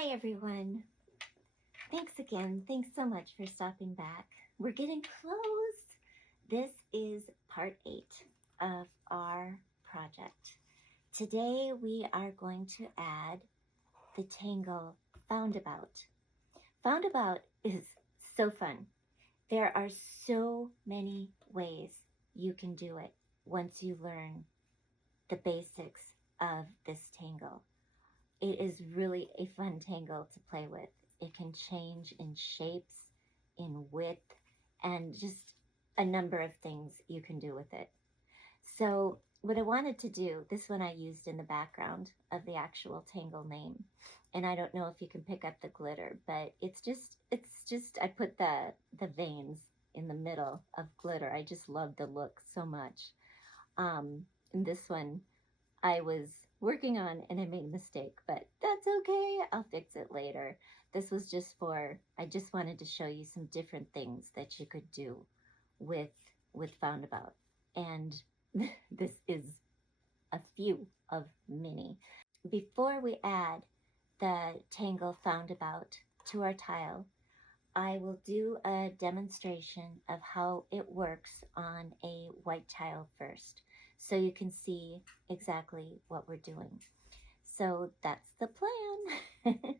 Hi everyone. Thanks again. Thanks so much for stopping back. We're getting close. This is part 8 of our project. Today we are going to add the Tangle Foundabout. Foundabout is so fun. There are so many ways you can do it once you learn the basics of this tangle. It is really a fun tangle to play with. It can change in shapes, in width, and just a number of things you can do with it. So what I wanted to do, this one I used in the background of the actual tangle name. And I don't know if you can pick up the glitter, but it's just I put the veins in the middle of glitter. I just love the look so much. And this one I was working on and I made a mistake, but that's okay. I'll fix it later. This was just I just wanted to show you some different things that you could do with Foundabout. And this is a few of many. Before we add the Tangle Foundabout to our tile, I will do a demonstration of how it works on a white tile first, so you can see exactly what we're doing. So that's the plan.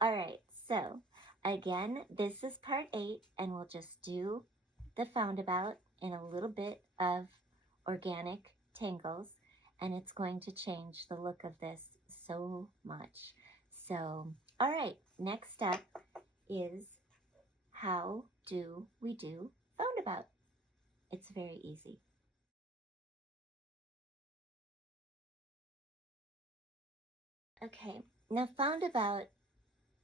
All right, so again, this is part 8, and we'll just do the Foundabout in a little bit of organic tangles, and it's going to change the look of this so much. So, all right, next step is how do we do Foundabout? It's very easy. Okay, now Foundabout,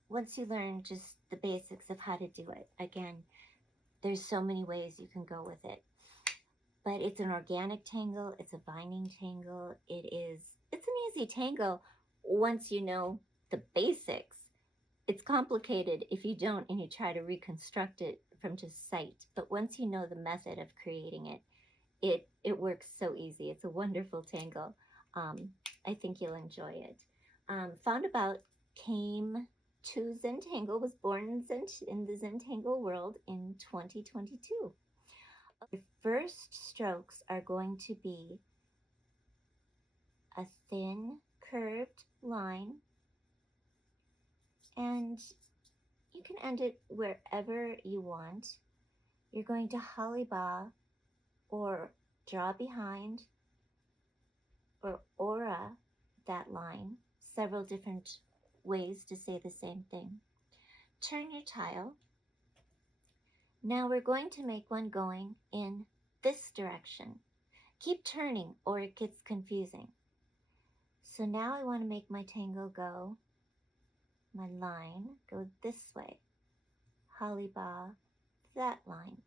once you learn just the basics of how to do it, again, there's so many ways you can go with it. But it's an organic tangle, it's a vining tangle, it's an easy tangle once you know the basics. It's complicated if you don't and you try to reconstruct it from just sight. But once you know the method of creating it, it works so easy. It's a wonderful tangle. I think you'll enjoy it. Foundabout came to Zentangle, was born in the Zentangle world in 2022. The first strokes are going to be a thin curved line, and you can end it wherever you want. You're going to hollybaugh or draw behind or aura that line, several different ways to say the same thing. Turn your tile. Now we're going to make one going in this direction. Keep turning or it gets confusing. So now I want to make my tangle go, my line go this way. Hollybaugh that line.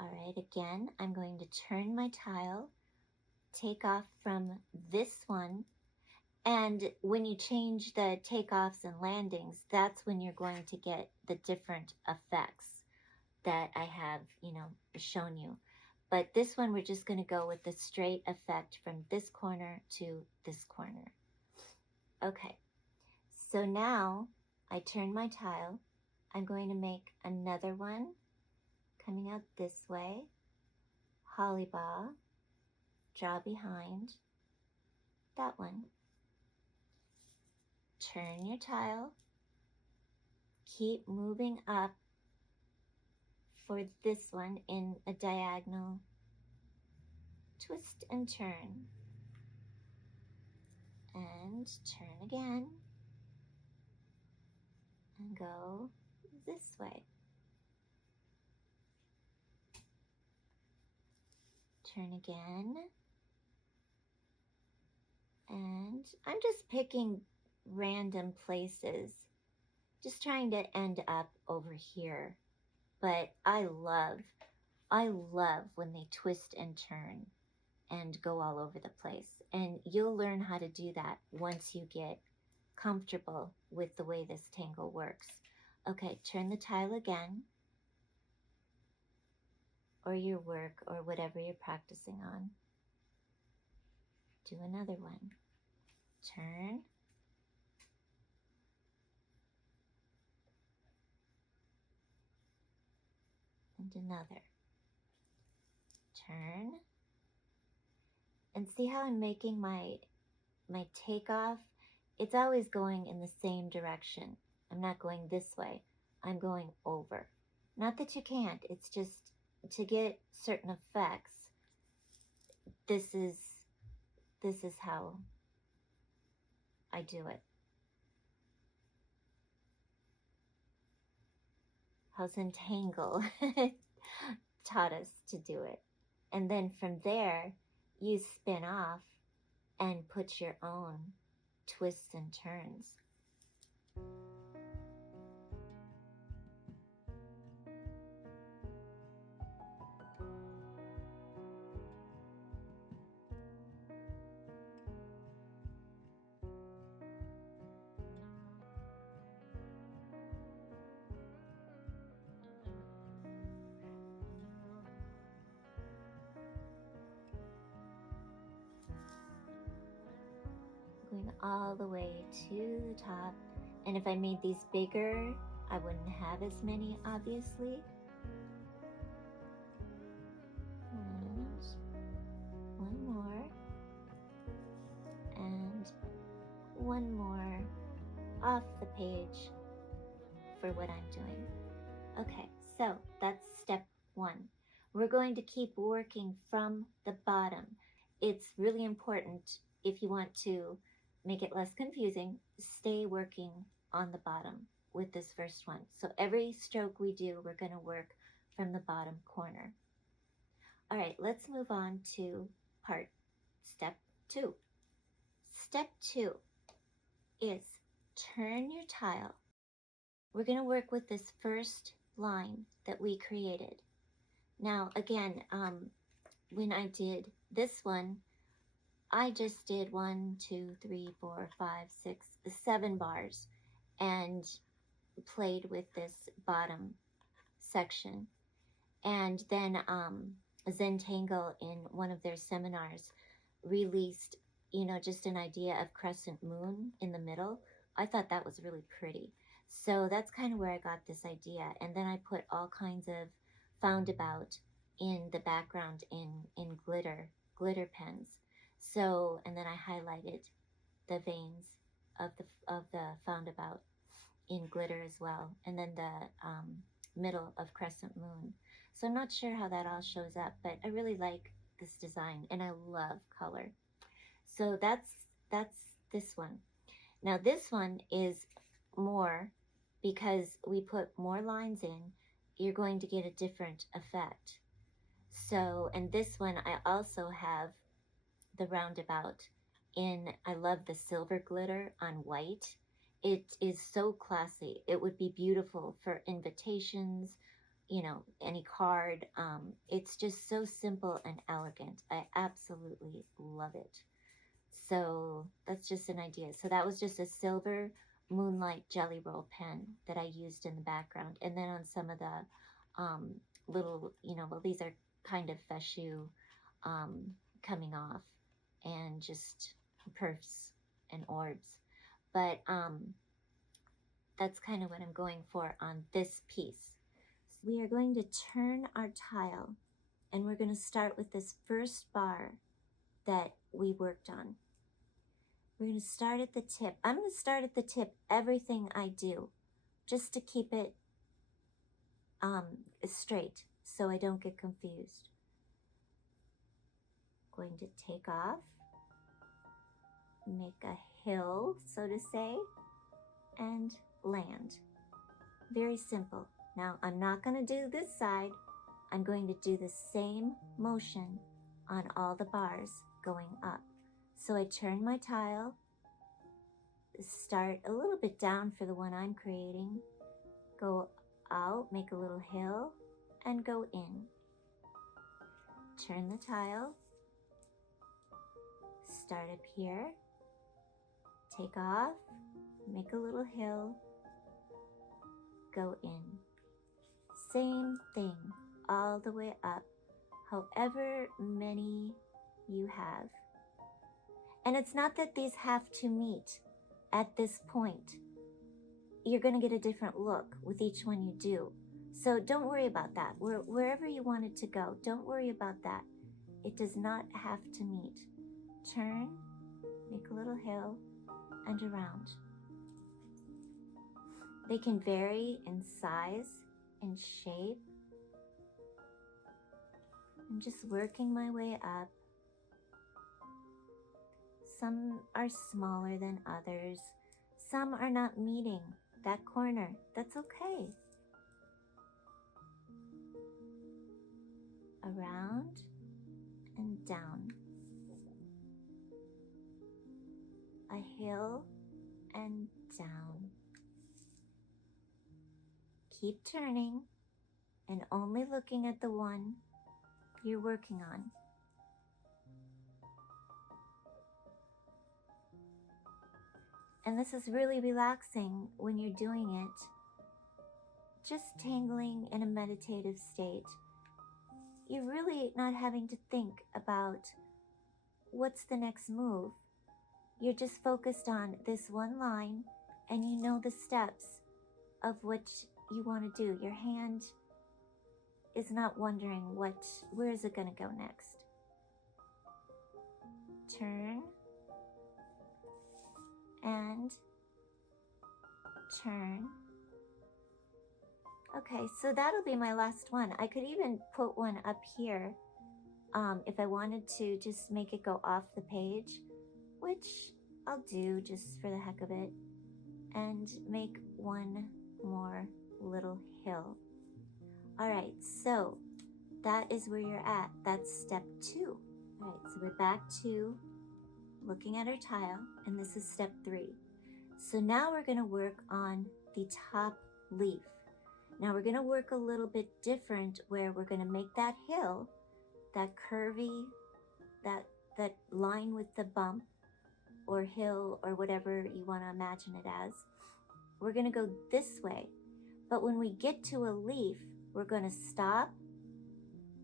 All right, again, I'm going to turn my tile, take off from this one. And when you change the takeoffs and landings, that's when you're going to get the different effects that I have, shown you. But this one, we're just going to go with the straight effect from this corner to this corner. Okay, so now I turn my tile. I'm going to make another one coming out this way. Hollybaugh, draw behind that one. Turn your tile. Keep moving up for this one in a diagonal twist and turn, and turn again and go this way. Turn again, and I'm just picking random places, just trying to end up over here. But I love when they twist and turn and go all over the place. And you'll learn how to do that once you get comfortable with the way this tangle works. Okay, turn the tile again, or your work, or whatever you're practicing on. Do another one. Turn, and another. Turn. And see how I'm making my takeoff? It's always going in the same direction. I'm not going this way. I'm going over. Not that you can't, it's just to get certain effects. This is how I do it. How Zentangle taught us to do it. And then from there, you spin off and put your own twists and turns. Going all the way to the top. And if I made these bigger, I wouldn't have as many, obviously. And one more. And one more off the page for what I'm doing. Okay, so that's step one. We're going to keep working from the bottom. It's really important, if you want to make it less confusing, stay working on the bottom with this first one. So every stroke we do, we're going to work from the bottom corner. All right, let's move on to step two. Step two is turn your tile. We're going to work with this first line that we created. Now, again, when I did this one, I just did 1, 2, 3, 4, 5, 6, 7 bars and played with this bottom section. And then Zentangle, in one of their seminars, released, just an idea of crescent moon in the middle. I thought that was really pretty. So that's kind of where I got this idea. And then I put all kinds of Foundabout in the background in glitter pens. So, and then I highlighted the veins of the Foundabout in glitter as well. And then the middle of crescent moon. So I'm not sure how that all shows up, but I really like this design and I love color. So that's this one. Now this one is more, because we put more lines in, you're going to get a different effect. So, and this one I also have the roundabout in, I love the silver glitter on white. It is so classy. It would be beautiful for invitations, any card. It's just so simple and elegant. I absolutely love it. So that's just an idea. So that was just a silver moonlight jelly roll pen that I used in the background. And then on some of the little, well, these are kind of fescu coming off, and just perfs and orbs. But that's kind of what I'm going for on this piece. We are going to turn our tile, and we're going to start with this first bar that we worked on. We're going to start at the tip. I'm going to start at the tip everything I do, just to keep it straight so I don't get confused. Going to take off, make a hill, so to say, and land. Very simple. Now I'm not going to do this side. I'm going to do the same motion on all the bars going up. So I turn my tile, start a little bit down for the one I'm creating, go out, make a little hill, and go in. Turn the tile, start up here, take off, make a little hill, go in. Same thing all the way up, however many you have. And it's not that these have to meet at this point. You're going to get a different look with each one you do. So don't worry about that. Wherever you want it to go, don't worry about that. It does not have to meet. Turn, make a little hill, and around. They can vary in size and shape. I'm just working my way up. Some are smaller than others. Some are not meeting that corner. That's okay. Around and down. A hill and down. Keep turning and only looking at the one you're working on. And this is really relaxing when you're doing it. Just tangling in a meditative state. You're really not having to think about what's the next move. You're just focused on this one line and you know the steps of what you want to do. Your hand is not wondering where is it going to go next. Turn and turn. Okay, so that'll be my last one. I could even put one up here if I wanted to just make it go off the page, which I'll do just for the heck of it, and make one more little hill. All right, so that is where you're at. That's step 2. All right, so we're back to looking at our tile, and this is step 3. So now we're going to work on the top leaf. Now we're going to work a little bit different, where we're going to make that hill, that curvy, that line with the bump or hill or whatever you want to imagine it as. We're going to go this way, but when we get to a leaf, we're going to stop,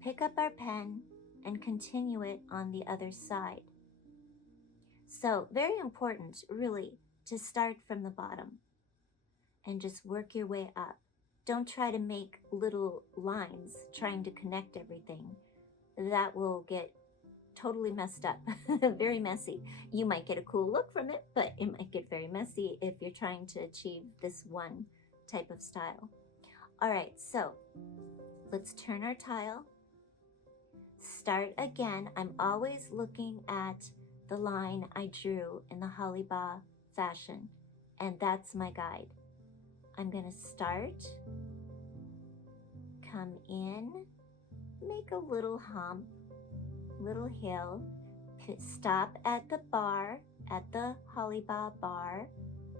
pick up our pen, and continue it on the other side. So very important, really, to start from the bottom and just work your way up. Don't try to make little lines trying to connect everything. That will get totally messed up, very messy. You might get a cool look from it, but it might get very messy if you're trying to achieve this one type of style. All right, so let's turn our tile. Start again. I'm always looking at the line I drew in the Hollybaugh fashion, and that's my guide. I'm going to start, come in, make a little hump, little hill, stop at the bar, at the Hollybaugh bar,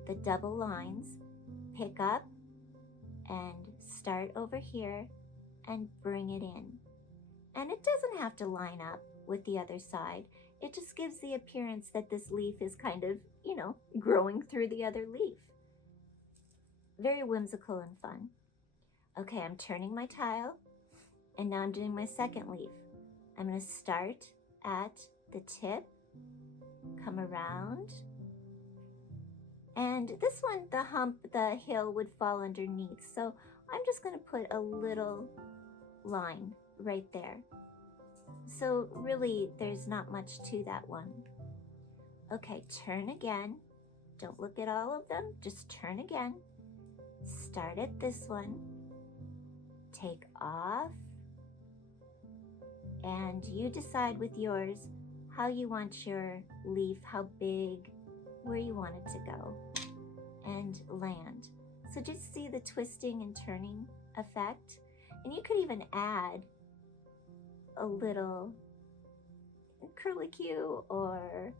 the double lines, pick up and start over here and bring it in. And it doesn't have to line up with the other side. It just gives the appearance that this leaf is kind of, growing through the other leaf. Very whimsical and fun. Okay, I'm turning my tile, and now I'm doing my second leaf. I'm going to start at the tip, come around, and this one, the hump, the hill would fall underneath. So I'm just going to put a little line right there. So really, there's not much to that one. Okay, turn again. Don't look at all of them, just turn again. Start at this one, take off, and you decide with yours how you want your leaf, how big, where you want it to go, and land. So just see the twisting and turning effect. And you could even add a little curlicue or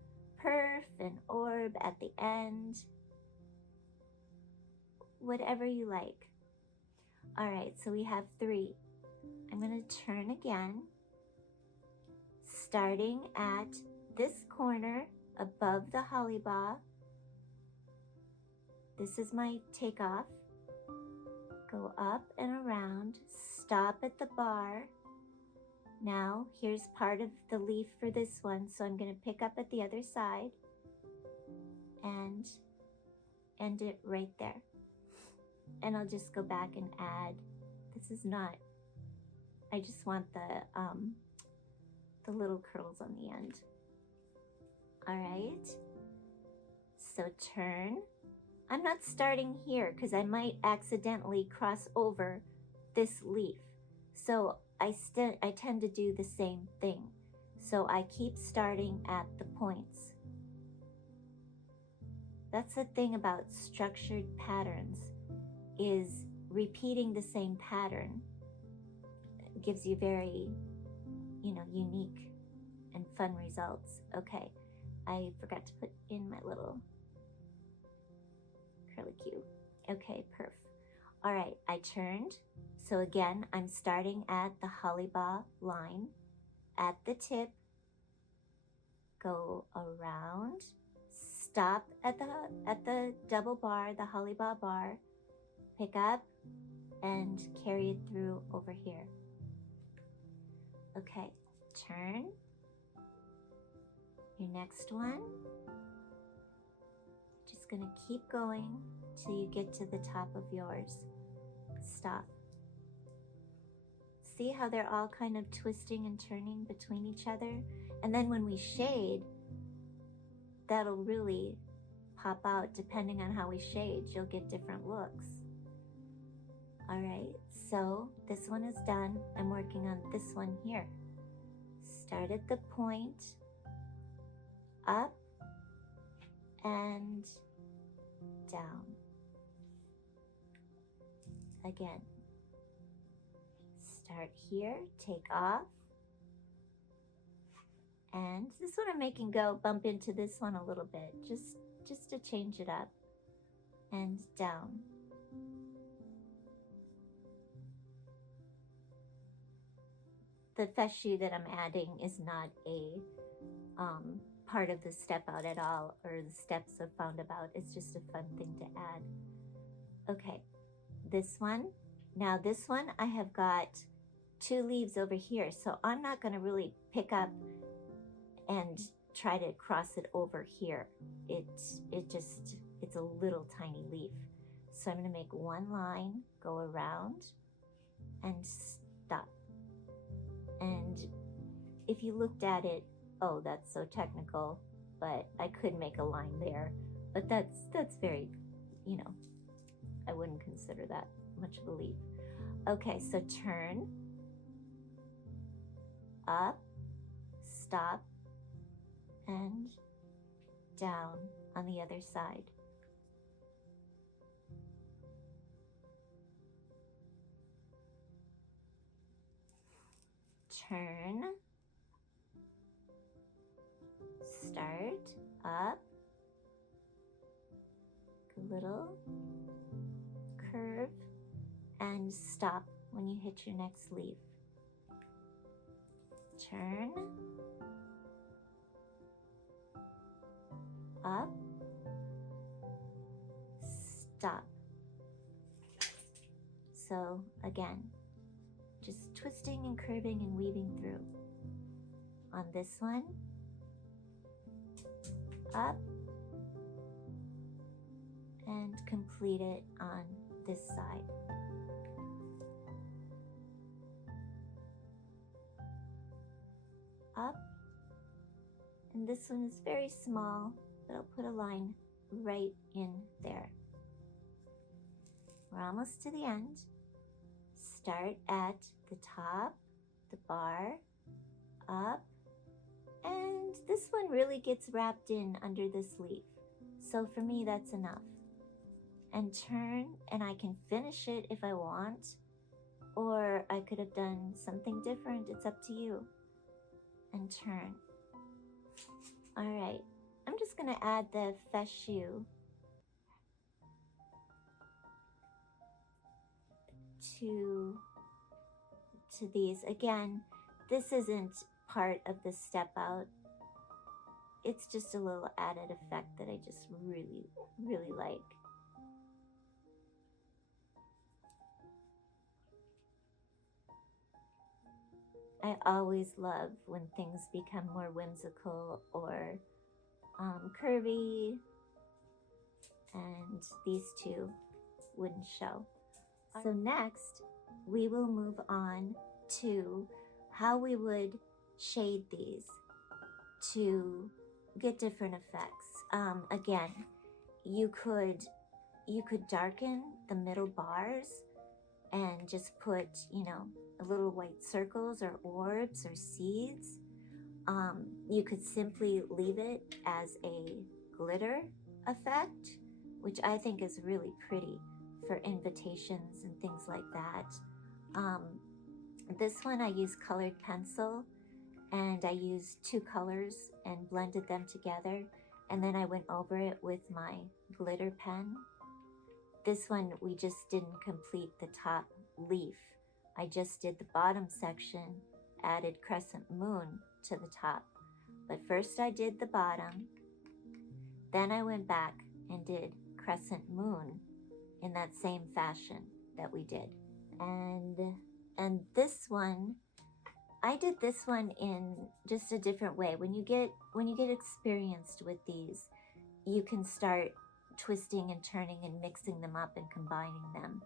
perf and orb at the end, whatever you like. All right, so we have 3. I'm going to turn again, starting at this corner above the Hollybaugh. This is my takeoff. Go up and around, stop at the bar. Now, here's part of the leaf for this one, so I'm going to pick up at the other side and end it right there. And I'll just go back and add This is not, I just want the little curls on the end. All right, so turn. I'm not starting here because I might accidentally cross over this leaf. So I tend to do the same thing. So I keep starting at the points. That's the thing about structured patterns, is repeating the same pattern gives you very, unique and fun results. Okay, I forgot to put in my little curlicue. Okay, perf. All right, I turned. So again, I'm starting at the holly-bow line at the tip, go around, stop at the double bar, the holly-bow bar, pick up and carry it through over here. Okay, turn. Your next one. Just gonna keep going till you get to the top of yours. Stop. See how they're all kind of twisting and turning between each other? And then when we shade, that'll really pop out. Depending on how we shade, you'll get different looks. All right, so this one is done. I'm working on this one here. Start at the point, up and down. Again. Start here, take off, and this one I'm making go bump into this one a little bit, just to change it up, and down. The fescu that I'm adding is not a part of the step out at all, or the steps of Foundabout. It's just a fun thing to add. Okay, this one. Now this one I have got 2 leaves over here, so I'm not going to really pick up and try to cross it over here. It's a little tiny leaf. So I'm going to make one line, go around and stop. And if you looked at it, oh, that's so technical, but I could make a line there, but that's very, I wouldn't consider that much of a leaf. Okay, so turn, up, stop, and down on the other side. Turn, start, up, a little curve, and stop when you hit your next leaf. Turn, up, stop. So again, just twisting and curving and weaving through. On this one, up, and complete it on this side. Up, and this one is very small, but I'll put a line right in there. We're almost to the end. Start at the top, the bar, up, and this one really gets wrapped in under this leaf. So for me, that's enough. And turn, and I can finish it if I want, or I could have done something different. It's up to you. And turn. All right, I'm just gonna add the fescu to these. Again, this isn't part of the step out. It's just a little added effect that I just really, really like. I always love when things become more whimsical or curvy, and these two wouldn't show. So next, we will move on to how we would shade these to get different effects. Again, you could darken the middle bars and just put, you know, little white circles or orbs or seeds. You could simply leave it as a glitter effect, which I think is really pretty for invitations and things like that. This one I used colored pencil, and I used two colors and blended them together, and then I went over it with my glitter pen. This one we just didn't complete the top leaf. I just did the bottom section, added crescent moon to the top. But first I did the bottom, then I went back and did crescent moon in that same fashion that we did. And this one, I did this one in just a different way. When you get experienced with these, you can start twisting and turning and mixing them up and combining them.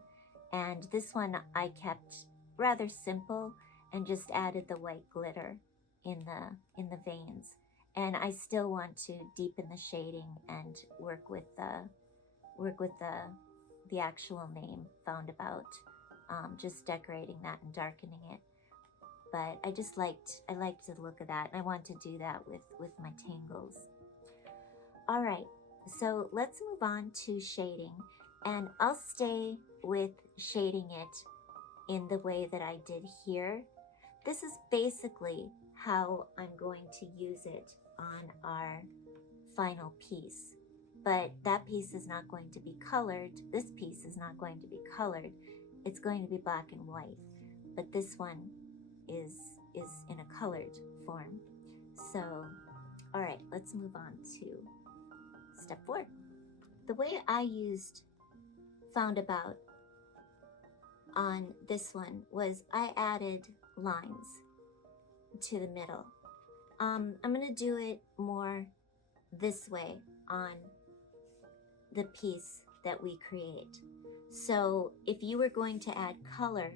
And this one I kept rather simple and just added the white glitter in the veins. And I still want to deepen the shading and work with the actual name Foundabout, just decorating that and darkening it. But I liked the look of that, and I want to do that with my tangles. All right, so let's move on to shading, and I'll stay with shading it in the way that I did here. This is basically how I'm going to use it on our final piece. But that piece is not going to be colored. This piece is not going to be colored. It's going to be black and white. But this one is in a colored form. So, all right, let's move on to step 4. The way I used Foundabout on this one was I added lines to the middle. I'm going to do it more this way on the piece that we create. So if you were going to add color,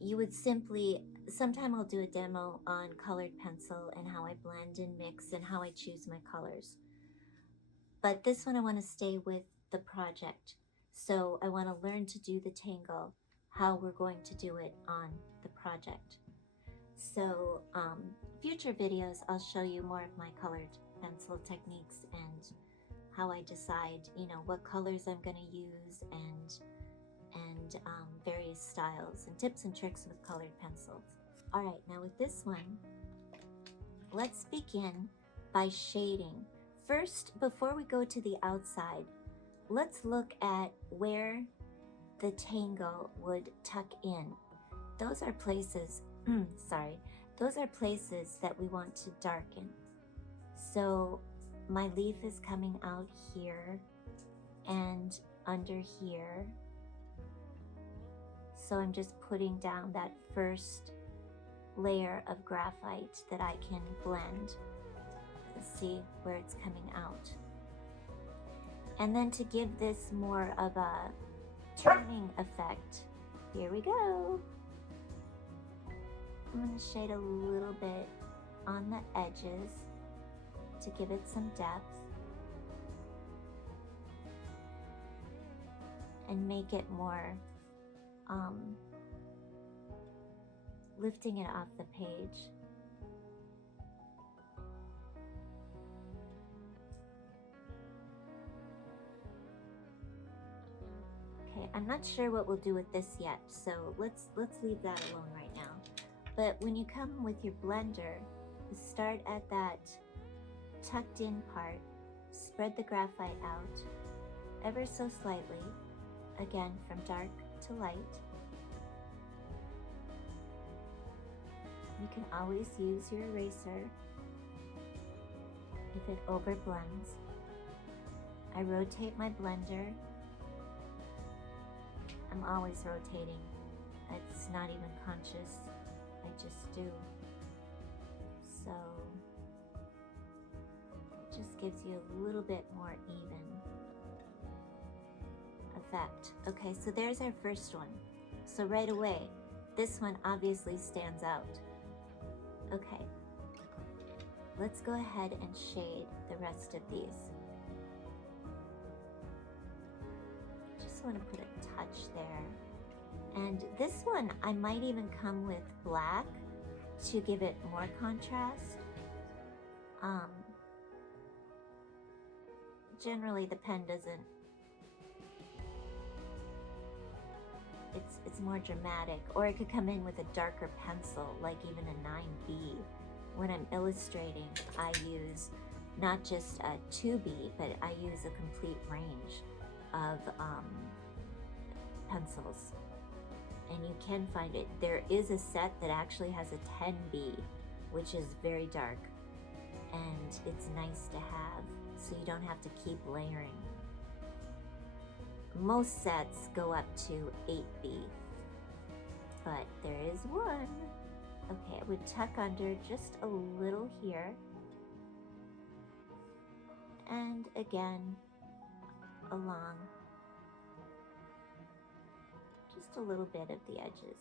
you would simply, sometime I'll do a demo on colored pencil and how I blend and mix and how I choose my colors. But this one I want to stay with the project. So I want to learn to do the tangle, how we're going to do it on the project. So future videos, I'll show you more of my colored pencil techniques and how I decide, you know, what colors I'm going to use and various styles and tips and tricks with colored pencils. All right, now with this one, let's begin by shading. First, before we go to the outside, let's look at where the tangle would tuck in. Those are places, those are places that we want to darken. So my leaf is coming out here and under here. So I'm just putting down that first layer of graphite that I can blend. Let's see where it's coming out. And then to give this more of a turning effect, here we go. I'm going to shade a little bit on the edges to give it some depth and make it more lifting it off the page. Okay, I'm not sure what we'll do with this yet, so let's leave that alone right now. But when you come with your blender, you start at that tucked in part, spread the graphite out ever so slightly, again from dark to light. You can always use your eraser if it overblends. I rotate my blender. I'm always rotating. It's not even conscious. I just do. So it just gives you a little bit more even effect. Okay, so there's our first one. So right away, this one obviously stands out. Okay, let's go ahead and shade the rest of these. Just want to put a touch there. And this one, I might even come with black to give it more contrast. Generally the pen doesn't, it's more dramatic, or it could come in with a darker pencil, like even a 9B. When I'm illustrating, I use not just a 2B, but I use a complete range of pencils. And you can find it. There is a set that actually has a 10B, which is very dark, and it's nice to have, so you don't have to keep layering. Most sets go up to 8B, but there is one. Okay, I would tuck under just a little here, and again along just a little bit of the edges.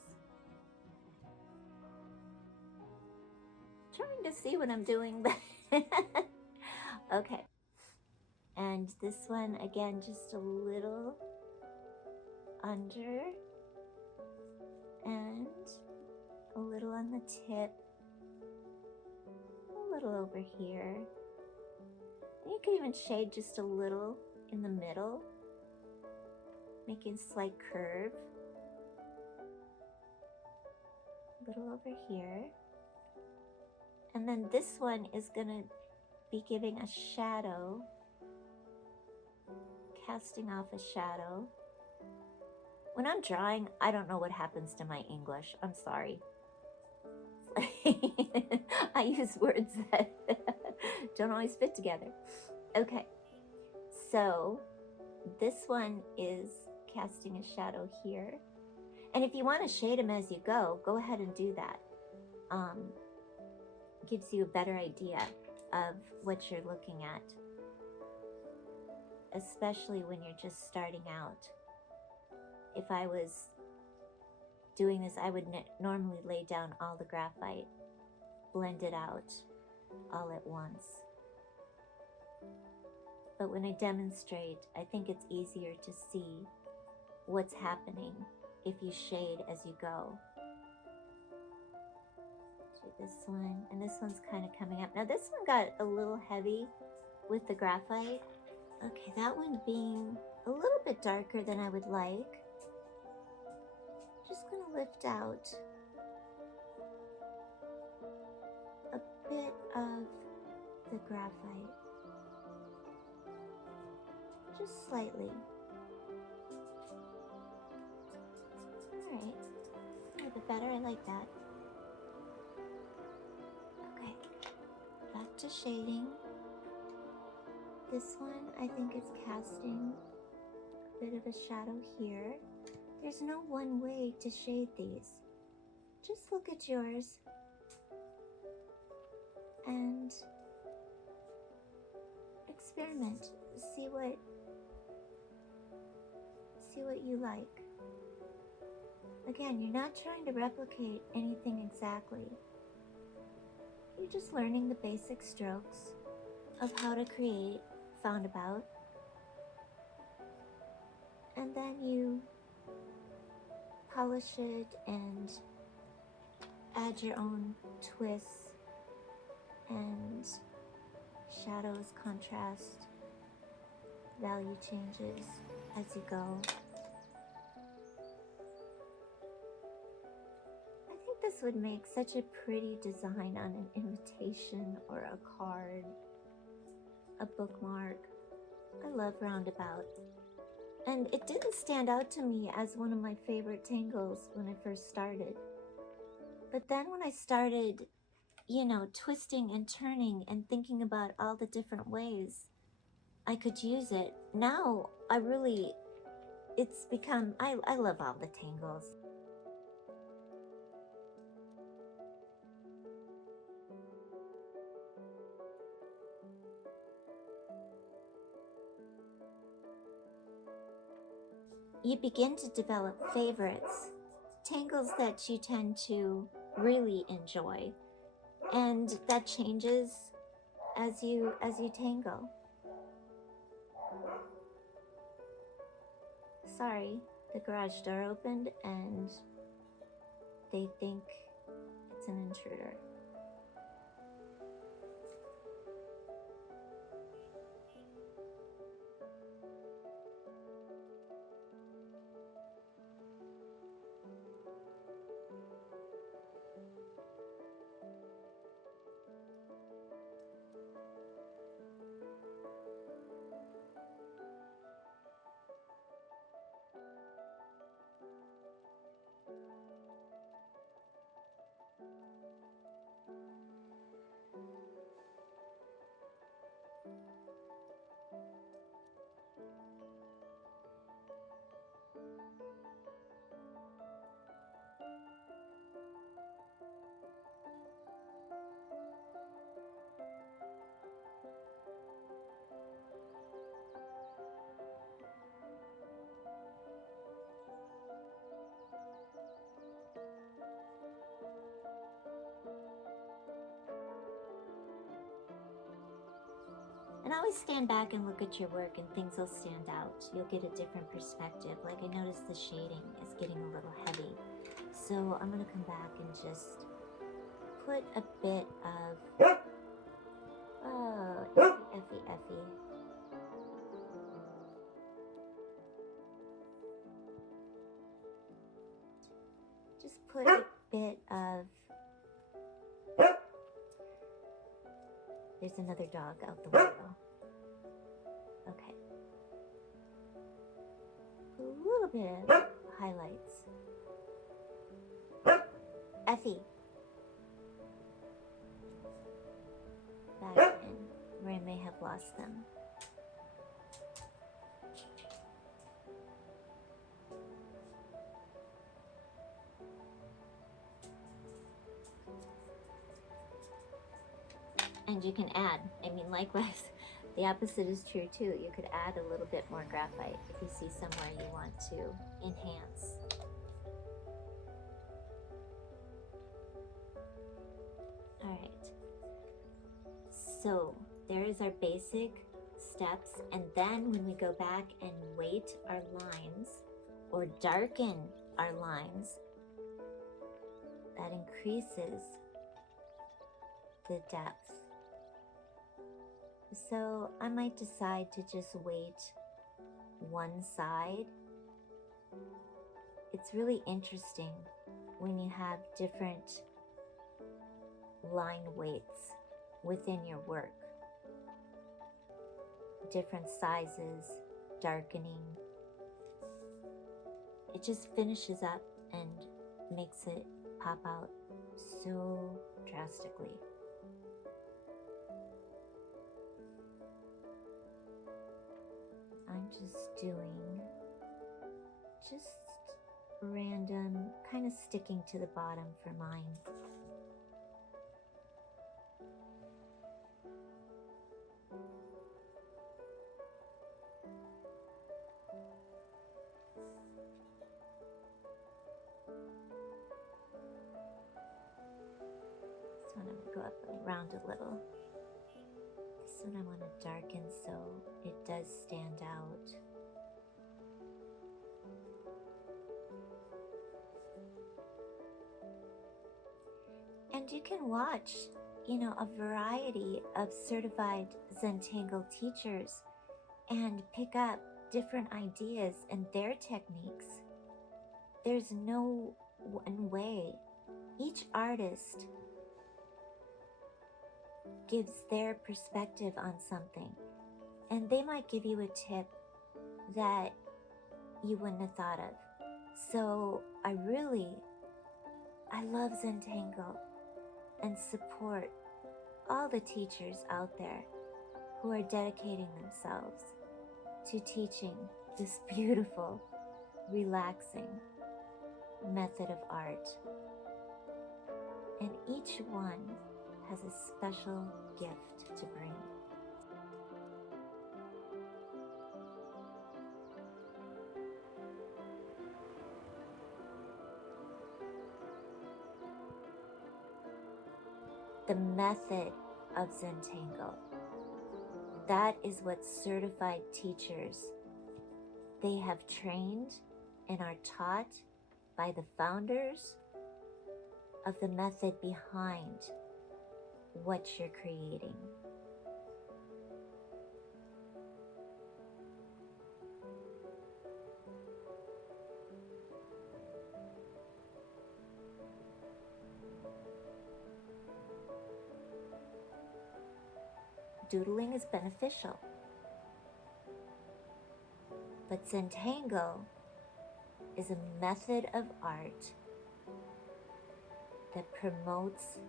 Trying to see what I'm doing, but okay. And this one, again, just a little under and a little on the tip, a little over here. And you can even shade just a little in the middle, making a slight curve. A little over here. And then this one is going to be giving a shadow, casting off a shadow. When I'm drawing, I don't know what happens to my English. I'm sorry. I use words that don't always fit together. Okay, so this one is casting a shadow here. And if you want to shade them as you go ahead and do that. Gives you a better idea of what you're looking at, especially when you're just starting out. If I was doing this, I would normally lay down all the graphite, blend it out all at once. But when I demonstrate, I think it's easier to see what's happening if you shade as you go. Do this one, and this one's kind of coming up. Now this one got a little heavy with the graphite. Okay, that one being a little bit darker than I would like. Just gonna lift out a bit of the graphite, just slightly. All right, a little bit better, I like that. Okay, back to shading. This one, I think it's casting a bit of a shadow here. There's no one way to shade these. Just look at yours and experiment. See what you like. Again, you're not trying to replicate anything exactly. You're just learning the basic strokes of how to create Foundabout. And then you polish it and add your own twists and shadows, contrast, value changes as you go. I think this would make such a pretty design on an invitation or a card, a bookmark. I love Roundabout. And it didn't stand out to me as one of my favorite tangles when I first started. But then when I started, twisting and turning and thinking about all the different ways I could use it, now it's become, I love all the tangles. You begin to develop favorites tangles that you tend to really enjoy, and that changes as you tangle. Sorry, the garage door opened and they think it's an intruder. And always stand back and look at your work and things will stand out. You'll get a different perspective. Like I noticed the shading is getting a little heavy. So I'm gonna come back and just put a bit of, oh, effie. Just put a bit of, there's another dog out the window. Okay. A little bit of highlights. Effie. Back in where I may have lost them. And you can add, I mean, likewise, the opposite is true too. You could add a little bit more graphite if you see somewhere you want to enhance. All right. So there is our basic steps. And then when we go back and weight our lines or darken our lines, that increases the depth. So I might decide to just weight one side. It's really interesting when you have different line weights within your work. Different sizes, darkening. It just finishes up and makes it pop out so drastically. I'm just doing just random, kind of sticking to the bottom for mine. So I'm going to go up and around a little. This one I want to darken so it does stand out. And you can watch, a variety of certified Zentangle teachers and pick up different ideas and their techniques. There's no one way. Each artist gives their perspective on something, and they might give you a tip that you wouldn't have thought of. So I love Zentangle and support all the teachers out there who are dedicating themselves to teaching this beautiful, relaxing method of art. And each one has a special gift to bring. the method of Zentangle. That is what certified teachers, they have trained and are taught by the founders of the method behind what you're creating. Doodling is beneficial, but Zentangle is a method of art that promotes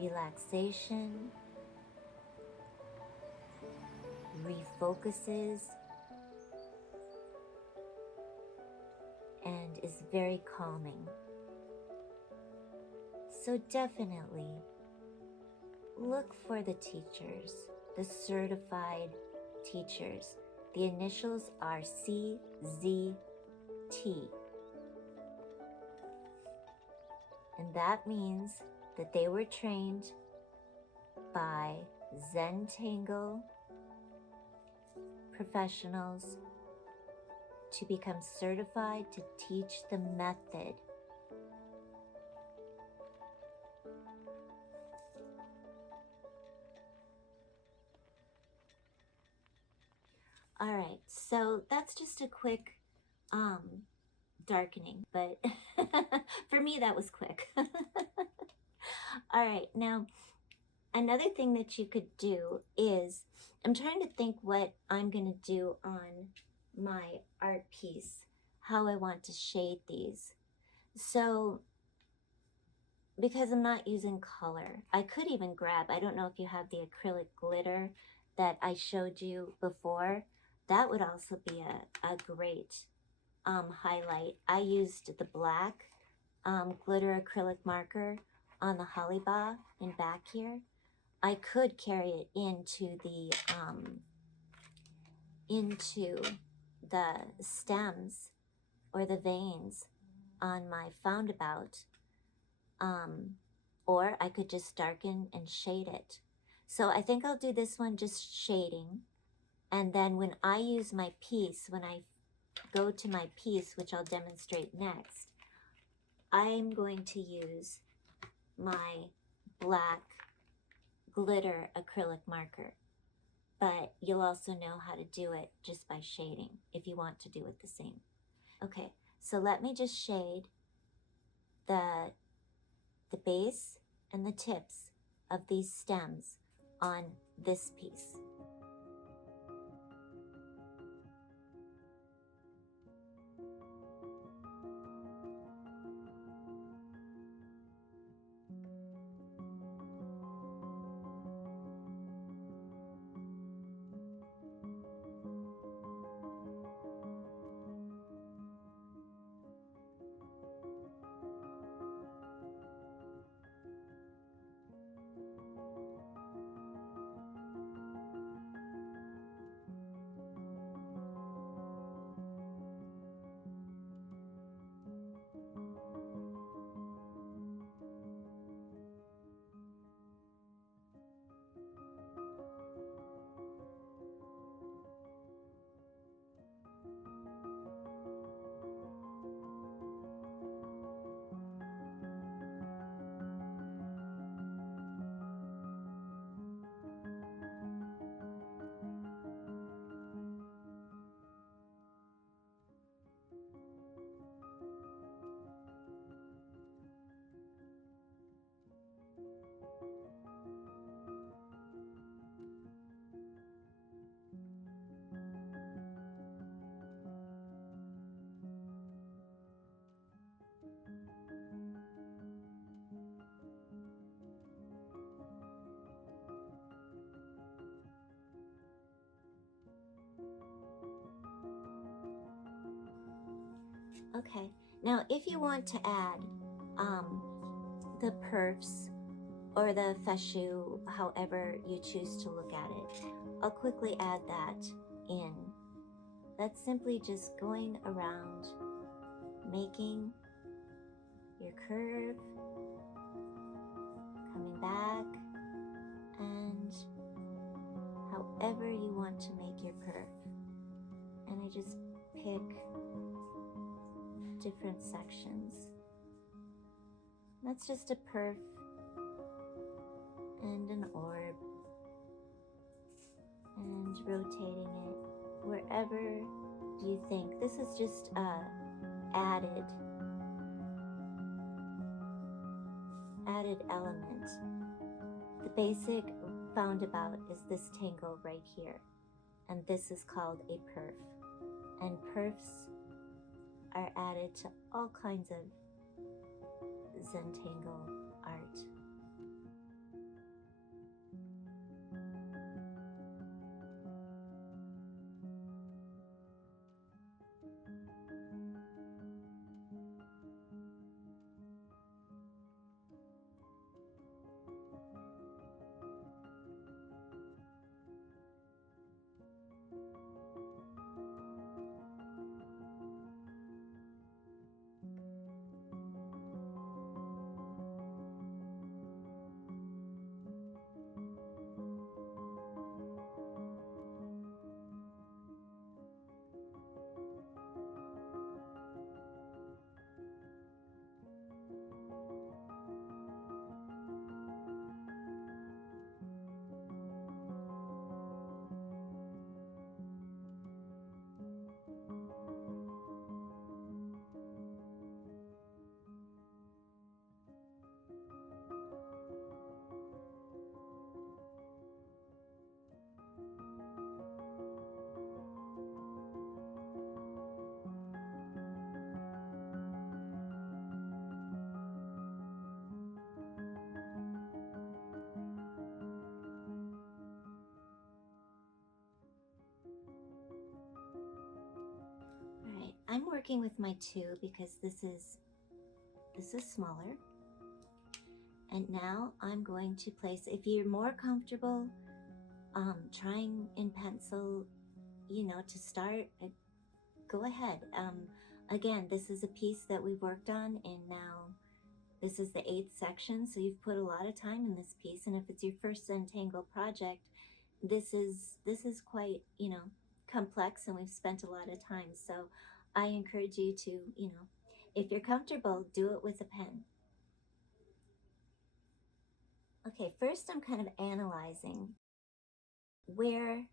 relaxation, refocuses, and is very calming. So definitely look for the teachers, the certified teachers. The initials are CZT. And that means that they were trained by Zentangle professionals to become certified to teach the method. All right, so that's just a quick darkening, but for me that was quick. All right, now another thing that you could do is, I'm trying to think what I'm going to do on my art piece, how I want to shade these. So because I'm not using color, I could even grab, I don't know if you have the acrylic glitter that I showed you before. That would also be a great highlight. I used the black glitter acrylic marker on the holly bough and back here. I could carry it into the stems or the veins on my Foundabout, or I could just darken and shade it. So I think I'll do this one just shading, and then when I use my piece, when I go to my piece, which I'll demonstrate next, I'm going to use my black glitter acrylic marker. But you'll also know how to do it just by shading if you want to do it the same. Okay, so let me just shade the base and the tips of these stems on this piece. Okay, now if you want to add the perfs or the fescu, however you choose to look at it, I'll quickly add that in. That's simply just going around, making your curve, coming back, and however you want to make your perf. And I just pick different sections. That's just a perf and an orb, and rotating it wherever you think. This is just added element. The basic Foundabout is this tangle right here, and this is called a perf. And perfs are added to all kinds of Zentangle art. Alright, I'm working with my 2 because this is smaller. And now I'm going to place, if you're more comfortable trying in pencil, to start, go ahead. Again, this is a piece that we worked on, and now this is the 8th section, so you've put a lot of time in this piece. And if it's your first Zentangle project, this is quite, complex, and we've spent a lot of time. So I encourage you to, if you're comfortable, do it with a pen. Okay, first I'm kind of analyzing where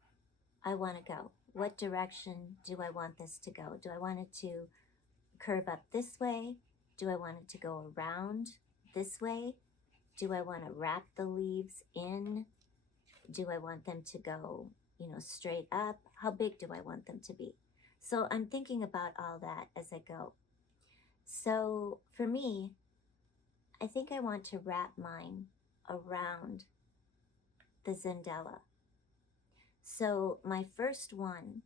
I want to go. What direction do I want this to go? Do I want it to curve up this way? Do I want it to go around this way? Do I want to wrap the leaves in? Do I want them to go, straight up? How big do I want them to be? So I'm thinking about all that as I go. So for me, I think I want to wrap mine around the Zendala. So my first one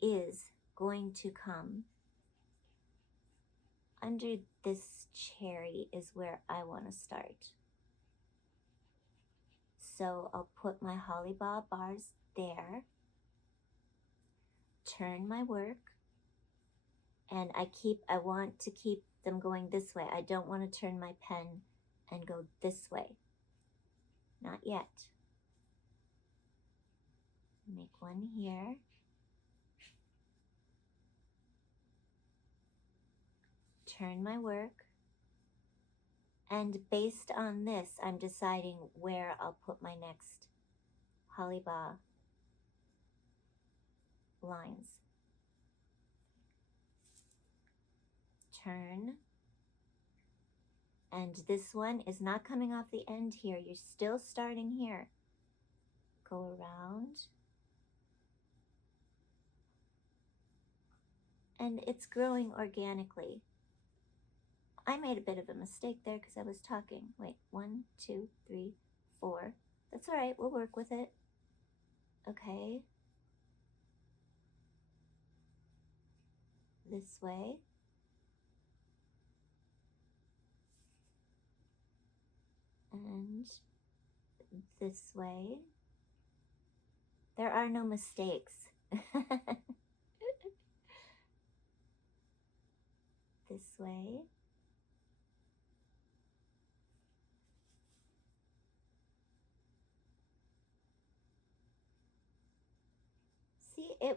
is going to come under this cherry, is where I want to start. So I'll put my hollybaw bars there, turn my work, and I want to keep them going this way. I don't want to turn my pen and go this way. Not yet. Make one here. Turn my work. And based on this, I'm deciding where I'll put my next hollybaw lines. Turn. And this one is not coming off the end here. You're still starting here. Go around. And it's growing organically. I made a bit of a mistake there because I was talking. Wait, 1, 2, 3, 4. That's all right, we'll work with it. Okay. This way. And this way. There are no mistakes. This way.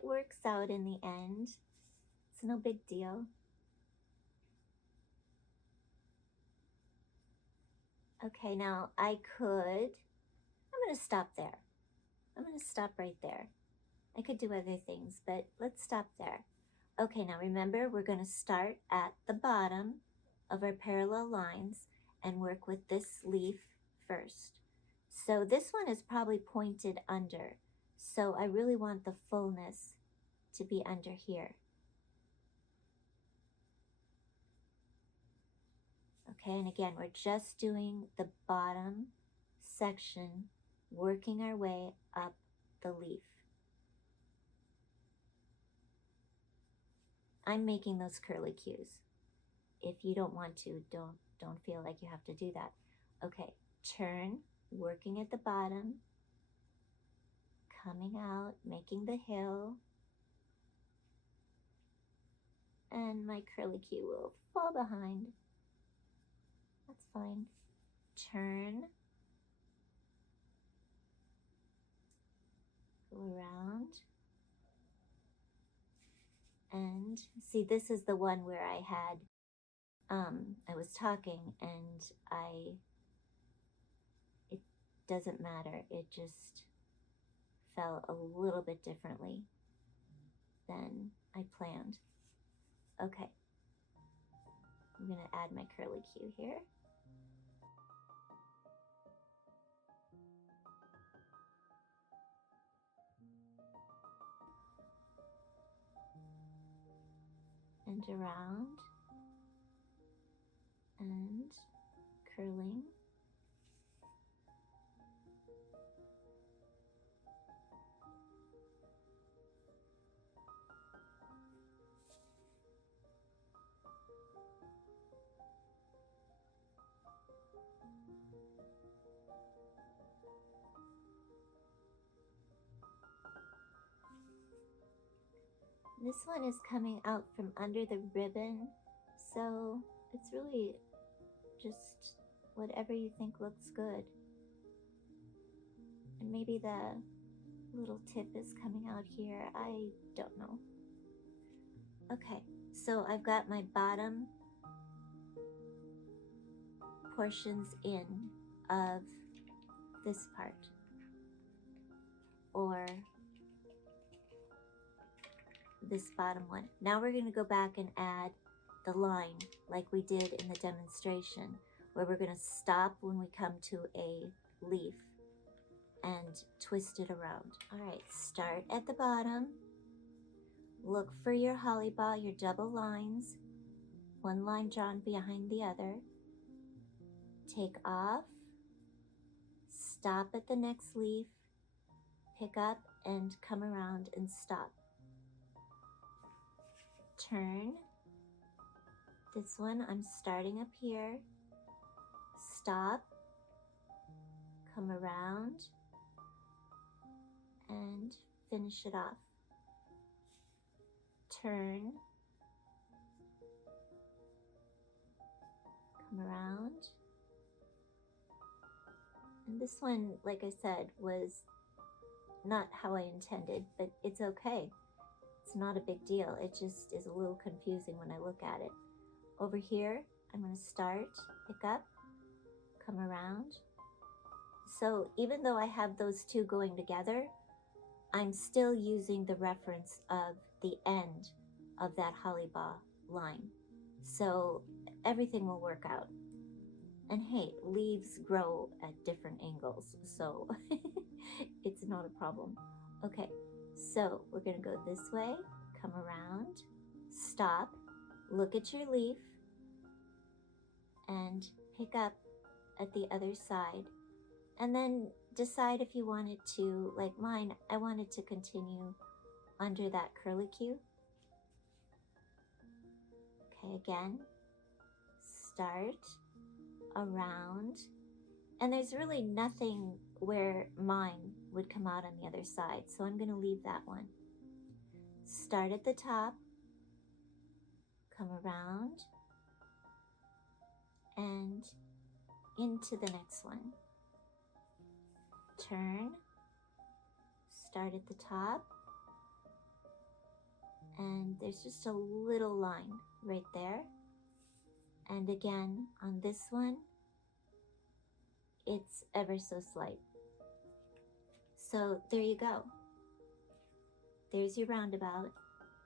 it works out in the end. It's no big deal. Okay, now I'm going to stop there. I'm going to stop right there. I could do other things, but let's stop there. Okay, now remember, we're going to start at the bottom of our parallel lines and work with this leaf first. So this one is probably pointed under, so I really want the fullness to be under here. Okay, and again, we're just doing the bottom section, working our way up the leaf. I'm making those curly cues. If you don't want to, don't feel like you have to do that. Okay, turn, working at the bottom, coming out, making the hill, and my curly cue will fall behind. That's fine. Turn, go around, and see, this is the one where I had I was talking and it doesn't matter, it just fell a little bit differently than I planned. Okay, I'm gonna add my curly cue here. And around and curling. This one is coming out from under the ribbon, so it's really just whatever you think looks good. And maybe the little tip is coming out here, I don't know. Okay, so I've got my bottom portions in of this part, or this bottom one. Now we're going to go back and add the line like we did in the demonstration, where we're going to stop when we come to a leaf and twist it around. All right, start at the bottom, look for your holly ball, your double lines, one line drawn behind the other, take off, stop at the next leaf, pick up and come around and stop. Turn. This one I'm starting up here, stop, come around, and finish it off. Turn, come around, and this one, like I said, was not how I intended, but it's okay. It's not a big deal. It just is a little confusing when I look at it. Over here, I'm going to start, pick up, come around. So even though I have those two going together, I'm still using the reference of the end of that holly ball line. So everything will work out. And hey, leaves grow at different angles, so it's not a problem. Okay, so we're going to go this way, come around, stop, look at your leaf, and pick up at the other side. And then decide if you wanted to, like mine, I wanted to continue under that curly cue. Okay, again, start, around, and there's really nothing where mine would come out on the other side, so I'm going to leave that one. Start at the top, come around, and into the next one. Turn, start at the top, there's just a little line right there. And again, on this one, it's ever so slight. So there you go. There's your roundabout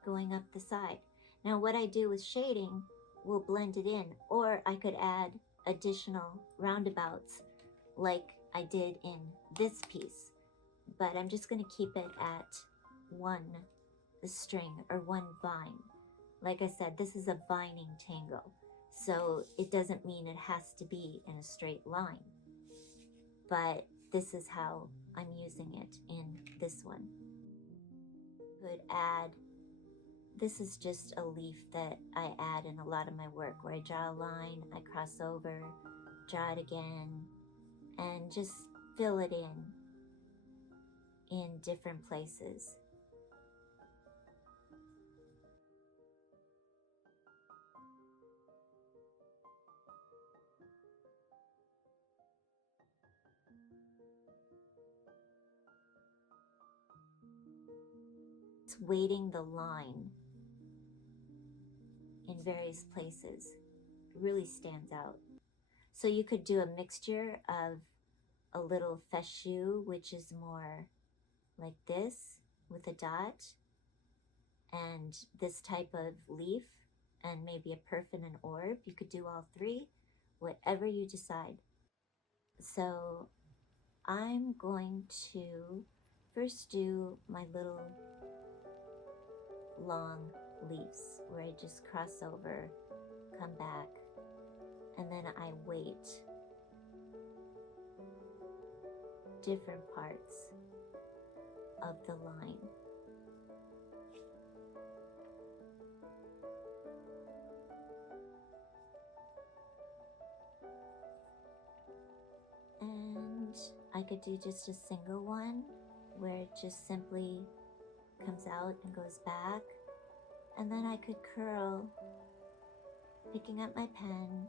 going up the side. Now what I do with shading will blend it in, or I could add additional roundabouts like I did in this piece. But I'm just going to keep it at one string or one vine. Like I said, this is a vining tangle, so it doesn't mean it has to be in a straight line. But this is how I'm using it in this one. Could add, this is just a leaf that I add in a lot of my work, where I draw a line, I cross over, draw it again, and just fill it in different places. It's weighting the line in various places really stands out. So you could do a mixture of a little fescu, which is more like this with a dot, and this type of leaf, and maybe a perf and an orb. You could do all three, whatever you decide. So I'm going to first do my little long leaves where I just cross over, come back, and then I weight different parts of the line. And I could do just a single one where it just simply comes out and goes back. And then I could curl, picking up my pen,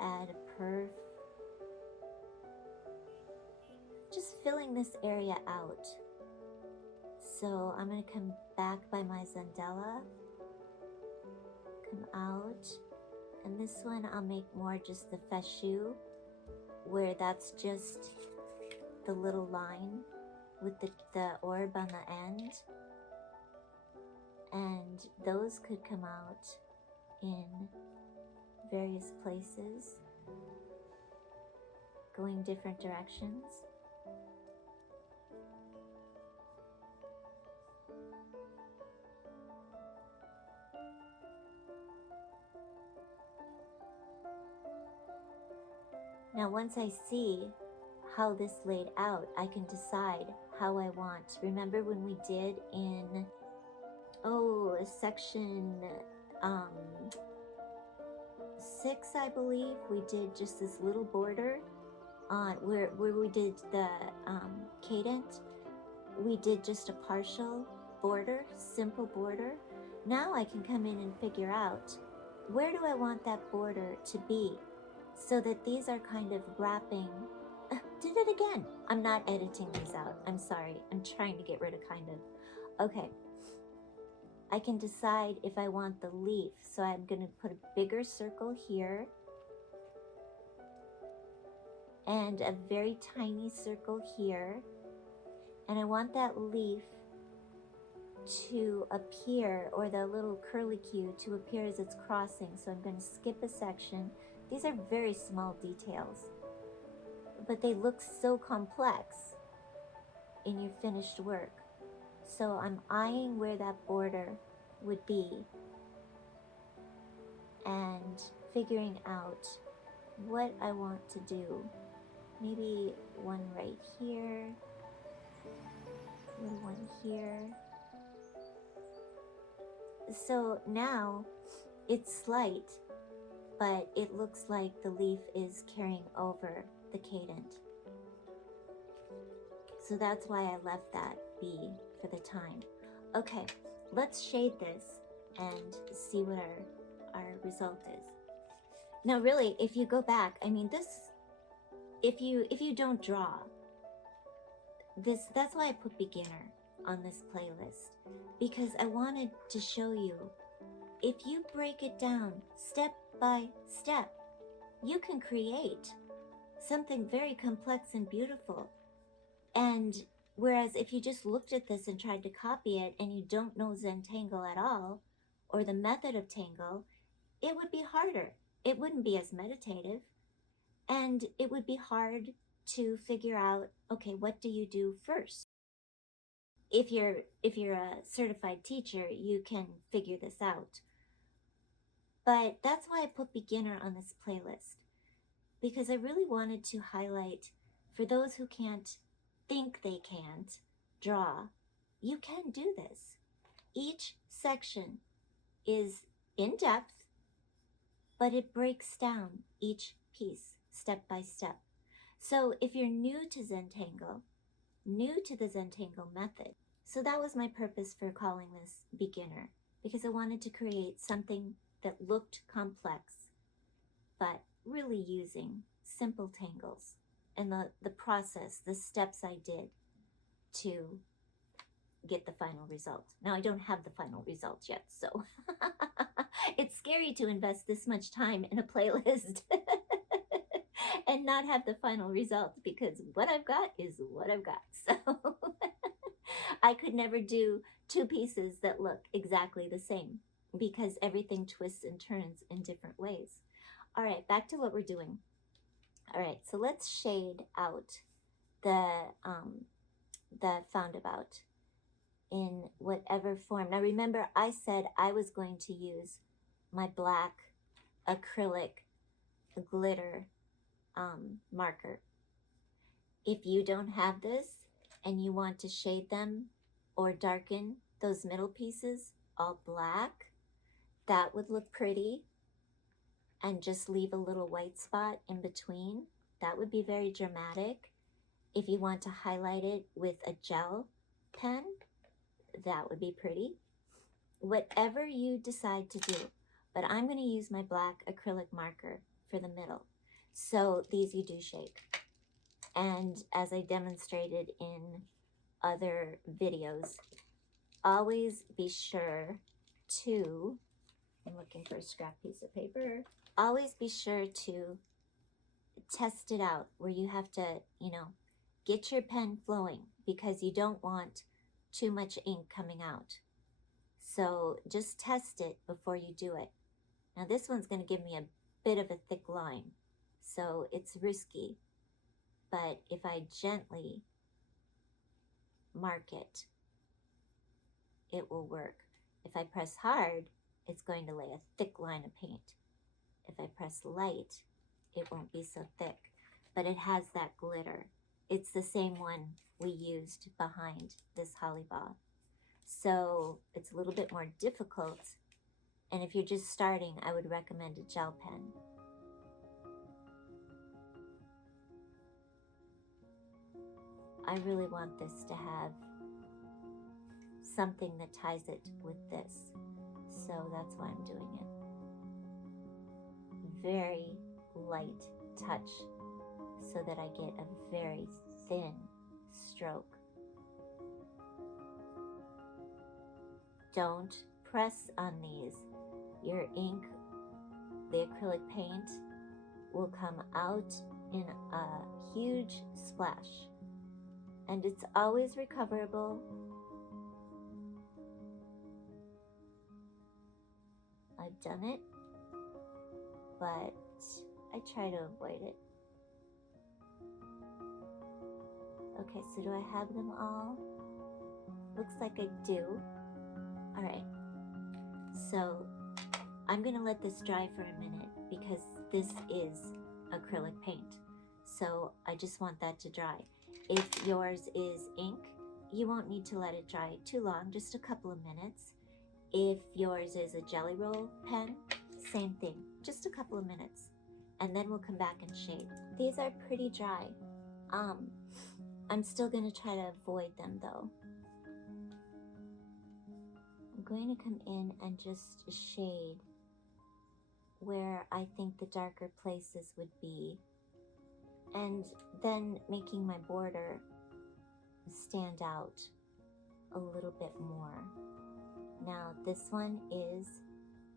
add a perf, just filling this area out. So I'm going to come back by my Zendala, come out, and this one I'll make more just the fescu, where that's just the little line with the orb on the end. And those could come out in various places, going different directions. Now once I see how this laid out, I can decide how I want. Remember when we did in, section 6, I believe, we did just this little border on where we did the cadent. We did just a partial border, simple border. Now I can come in and figure out, where do I want that border to be, so that these are kind of wrapping. Did it again. I'm not editing these out. I'm sorry. I'm trying to get rid of kind of. Okay. I can decide if I want the leaf. So I'm going to put a bigger circle here and a very tiny circle here. And I want that leaf to appear, or the little curlicue to appear as it's crossing. So I'm going to skip a section. These are very small details, but they look so complex in your finished work. So I'm eyeing where that border would be and figuring out what I want to do. Maybe one right here, little one here. So now it's slight, but it looks like the leaf is carrying over the cadent. So that's why I left that be for the time. Okay, let's shade this and see what our result is. Now really, if you go back, I mean this, if you don't draw this, that's why I put beginner. on this playlist because I wanted to show you, if you break it down step by step, you can create something very complex and beautiful. And whereas if you just looked at this and tried to copy it and you don't know Zentangle at all, or the method of Tangle, it would be harder. It wouldn't be as meditative, and it would be hard to figure out, okay, what do you do first? If you're a certified teacher, you can figure this out. But that's why I put beginner on this playlist, because I really wanted to highlight, for those who can't think they can't draw, you can do this. Each section is in depth, but it breaks down each piece step by step. So if you're new to Zentangle, new to the Zentangle method, so that was my purpose for calling this beginner, because I wanted to create something that looked complex, but really using simple tangles and the process, the steps I did to get the final result. Now I don't have the final result yet, so it's scary to invest this much time in a playlist and not have the final result, because what I've got is what I've got. So I could never do two pieces that look exactly the same, because everything twists and turns in different ways. All right, back to what we're doing. All right, so let's shade out the Foundabout in whatever form. Now remember, I said I was going to use my black acrylic glitter marker. If you don't have this and you want to shade them or darken those middle pieces all black, that would look pretty, and just leave a little white spot in between. That would be very dramatic. If you want to highlight it with a gel pen, that would be pretty. Whatever you decide to do, but I'm going to use my black acrylic marker for the middle. So these you do shake. And as I demonstrated in other videos, always be sure to, I'm looking for a scrap piece of paper, always be sure to test it out where you have to, get your pen flowing, because you don't want too much ink coming out. So just test it before you do it. Now this one's going to give me a bit of a thick line, so it's risky. But if I gently mark it, it will work. If I press hard, it's going to lay a thick line of paint. If I press light, it won't be so thick, but it has that glitter. It's the same one we used behind this holly ball. So it's a little bit more difficult, and if you're just starting, I would recommend a gel pen. I really want this to have something that ties it with this, so that's why I'm doing it. Very light touch so that I get a very thin stroke. Don't press on these. Your ink, the acrylic paint, will come out in a huge splash, and it's always recoverable. I've done it, but I try to avoid it. Okay, so do I have them all? Looks like I do. All right, so I'm gonna let this dry for a minute because this is acrylic paint. So I just want that to dry. If yours is ink, you won't need to let it dry too long, just a couple of minutes. If yours is a jelly roll pen, same thing, just a couple of minutes. And then we'll come back and shade. These are pretty dry. I'm still gonna try to avoid them though. I'm going to come in and just shade where I think the darker places would be, and then making my border stand out a little bit more. Now this one is,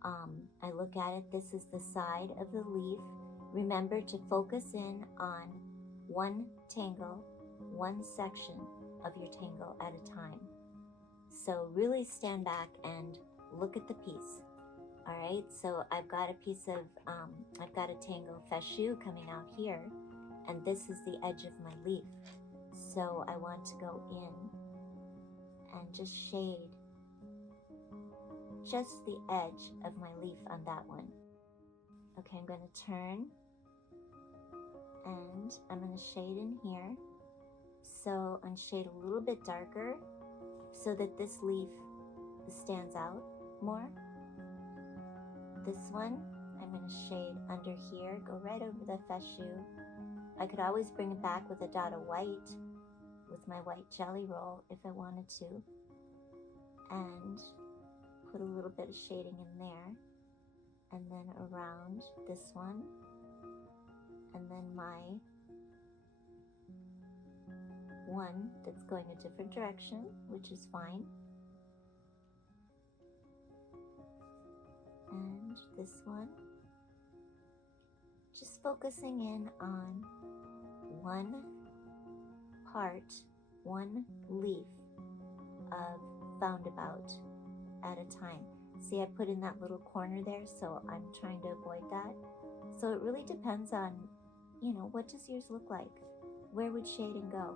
I look at it, this is the side of the leaf. Remember to focus in on one tangle, one section of your tangle at a time. So really stand back and look at the piece. All right, so I've got a piece of, I've got a tangle fescu coming out here, and this is the edge of my leaf. So I want to go in and just shade just the edge of my leaf on that one. Okay, I'm going to turn and I'm going to shade in here. So I'm shade a little bit darker so that this leaf stands out more. This one I'm going to shade under here, go right over the fescu. I could always bring it back with a dot of white with my white jelly roll if I wanted to, and put a little bit of shading in there, and then around this one, and then my one that's going a different direction, which is fine, and this one, just focusing in on one part, one leaf of Foundabout at a time. See, I put in that little corner there, so I'm trying to avoid that. So it really depends on, you know, what does yours look like? Where would shading go?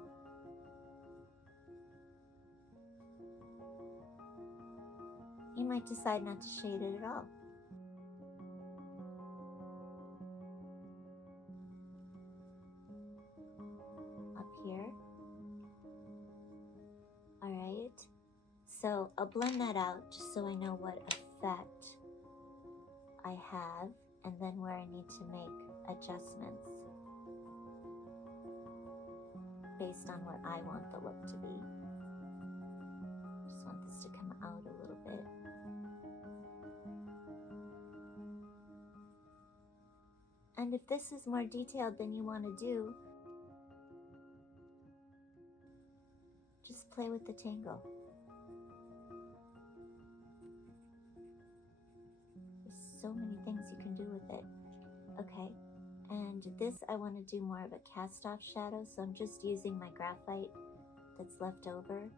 You might decide not to shade it at all. Up here. All right. So I'll blend that out just so I know what effect I have, and then where I need to make adjustments based on what I want the look to be. Just want this to come out a little bit. And if this is more detailed than you want to do, just play with the tangle. There's so many things you can do with it. Okay, and this I want to do more of a cast off shadow, so I'm just using my graphite that's left over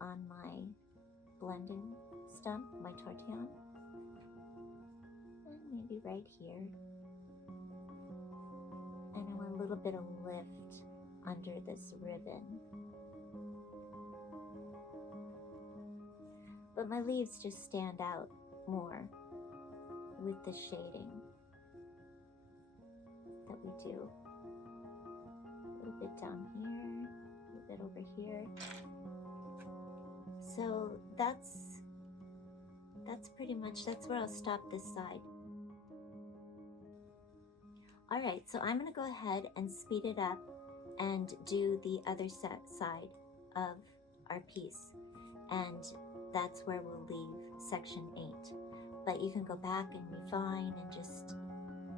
on my blending stump, my tortillon, and maybe right here. And I want a little bit of lift under this ribbon. But my leaves just stand out more with the shading that we do. A little bit down here, a little bit over here. So that's pretty much, that's where I'll stop this side. All right, so I'm gonna go ahead and speed it up and do the other side of our piece. And that's where we'll leave section 8. But you can go back and refine and just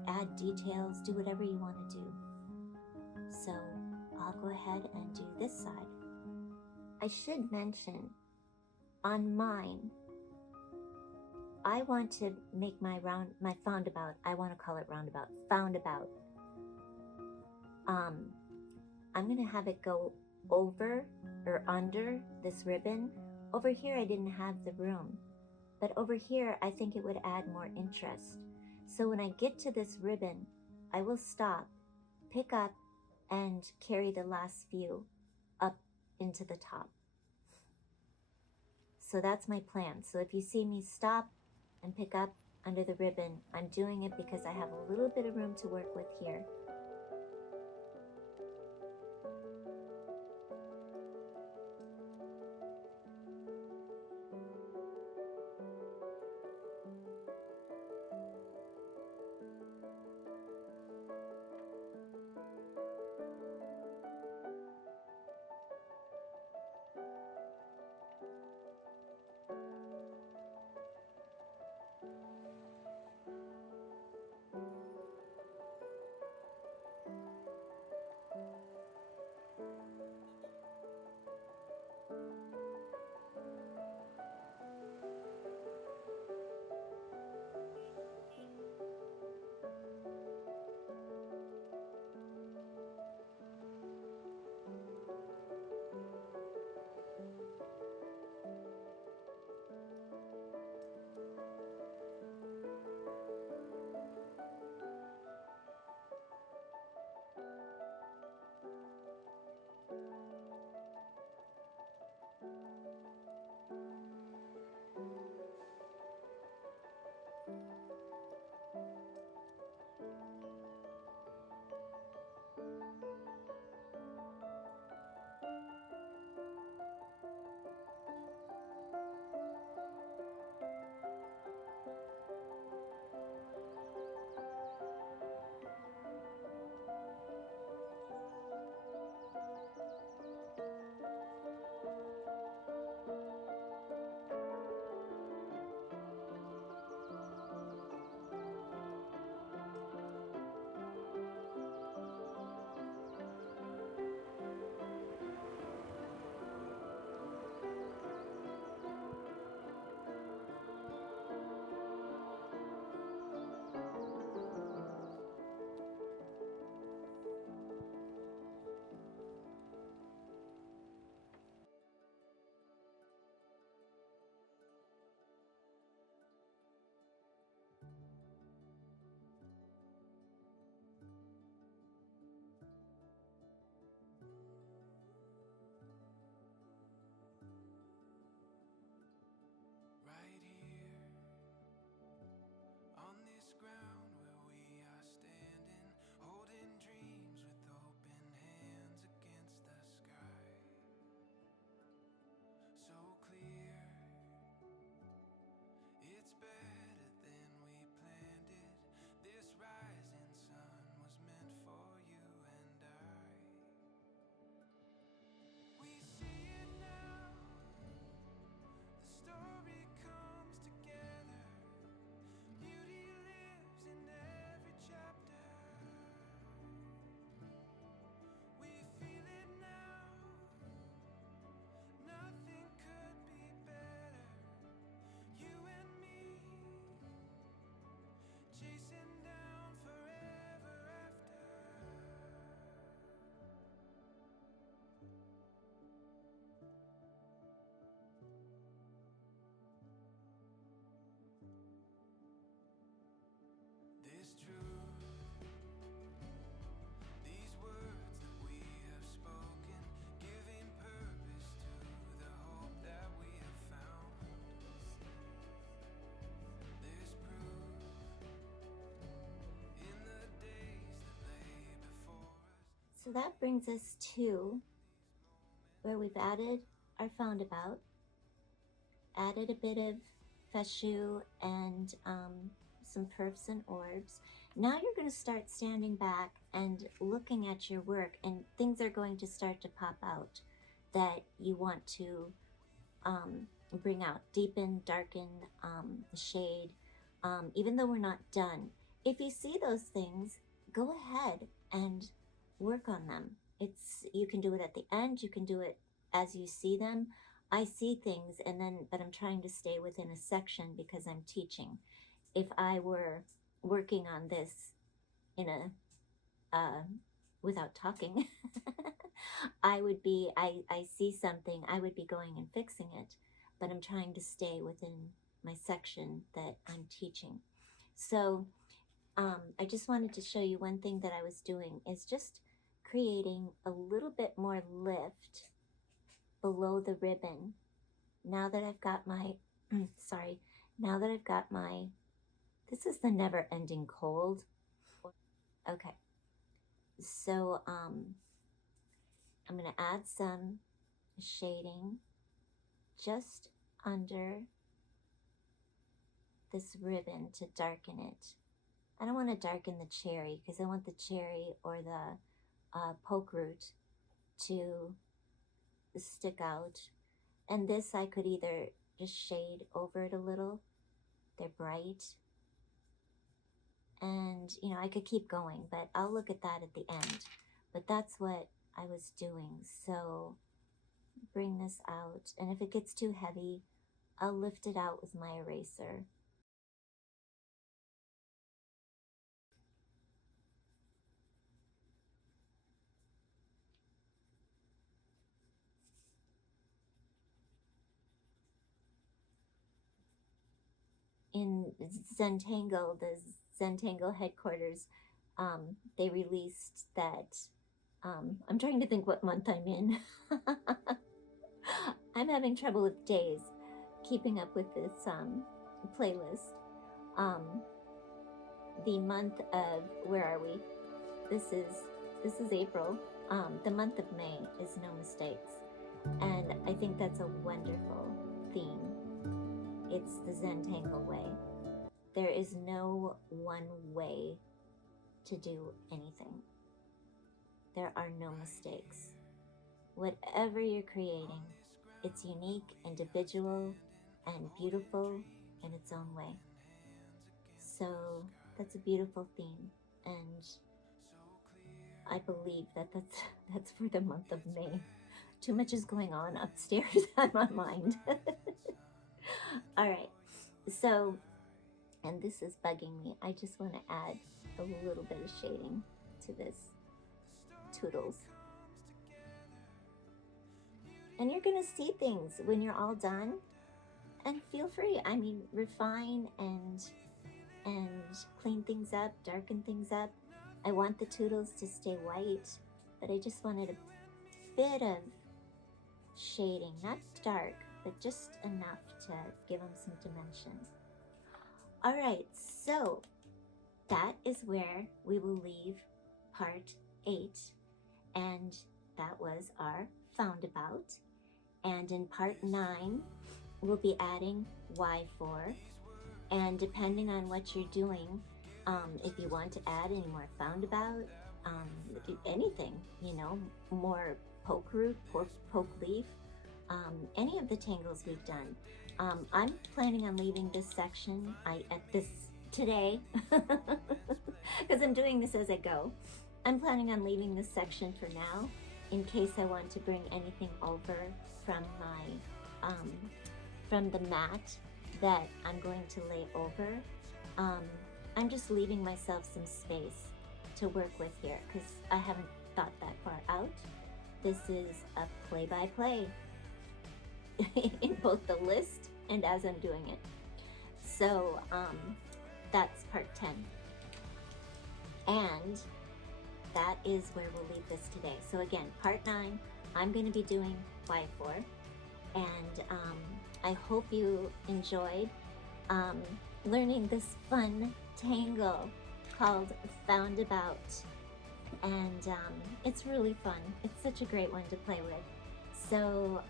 add details, do whatever you want to do. So I'll go ahead and do this side. I should mention, on mine, I want to make my Foundabout, I want to call it roundabout, Foundabout. I'm going to have it go over or under this ribbon. Over here I didn't have the room, but over here I think it would add more interest. So when I get to this ribbon, I will stop, pick up, and carry the last few up into the top. So that's my plan. So if you see me stop and pick up under the ribbon, I'm doing it because I have a little bit of room to work with here. that brings us to where we've added our Foundabout, added a bit of fescu and some perfs and orbs. Now you're going to start standing back and looking at your work, and things are going to start to pop out that you want to bring out, deepen, darken, shade, even though we're not done. If you see those things, go ahead and work on them. You can do it at the end, you can do it as you see them. I see things but I'm trying to stay within a section because I'm teaching. If I were working on this in without talking, I see something, I would be going and fixing it, but I'm trying to stay within my section that I'm teaching. So I just wanted to show you one thing that I was doing is just creating a little bit more lift below the ribbon. Now that I've got my, this is the never ending cold. Okay. So I'm going to add some shading just under this ribbon to darken it. I don't want to darken the cherry because I want the cherry or the poke root to stick out. And this I could either just shade over it a little. They're bright. And, you know, I could keep going, but I'll look at that at the end. But that's what I was doing. So bring this out. And if it gets too heavy, I'll lift it out with my eraser. In Zentangle, the Zentangle headquarters, they released that. I'm trying to think what month I'm in. I'm having trouble with days keeping up with this playlist. The month of, where are we? This is April. The month of May is No Mistakes, and I think that's a wonderful theme. It's the Zentangle way. There is no one way to do anything. There are no mistakes. Whatever you're creating, it's unique, individual, and beautiful in its own way. So that's a beautiful theme, and I believe that that's for the month of May. Too much is going on upstairs on my mind. All right, so, and this is bugging me. I just want to add a little bit of shading to this Toodles. And you're going to see things when you're all done, and feel free. I mean, refine and clean things up, darken things up. I want the Toodles to stay white, but I just wanted a bit of shading, not dark, but just enough to give them some dimension. All right, so that is where we will leave part 8, and that was our Foundabout. And in part 9, we'll be adding Y4, and depending on what you're doing, if you want to add any more Foundabout, anything, you know, more poke root, poke leaf, any of the tangles we've done. I'm planning on leaving this section today, because I'm doing this as I go. I'm planning on leaving this section for now, in case I want to bring anything over from my, from the mat that I'm going to lay over. I'm just leaving myself some space to work with here, because I haven't thought that far out. This is a play-by-play in both the list and as I'm doing it. So that's part 10. And that is where we'll leave this today. So again, part 9, I'm going to be doing Y4. And I hope you enjoyed learning this fun tangle called Foundabout. and it's really fun. It's such a great one to play with. So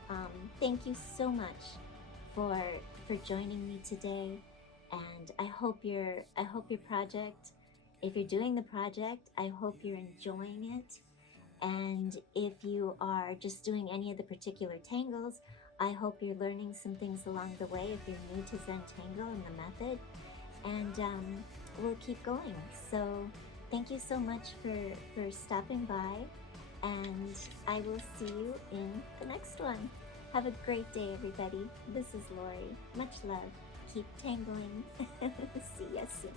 thank you so much for joining me today, and I hope your project, if you're doing the project, I hope you're enjoying it. And if you are just doing any of the particular tangles, I hope you're learning some things along the way if you're new to Zentangle and the method. And we'll keep going. So thank you so much for stopping by, and I will see you in the next one. Have a great day, everybody. This is Lorie. Much love. Keep tangling. See ya soon.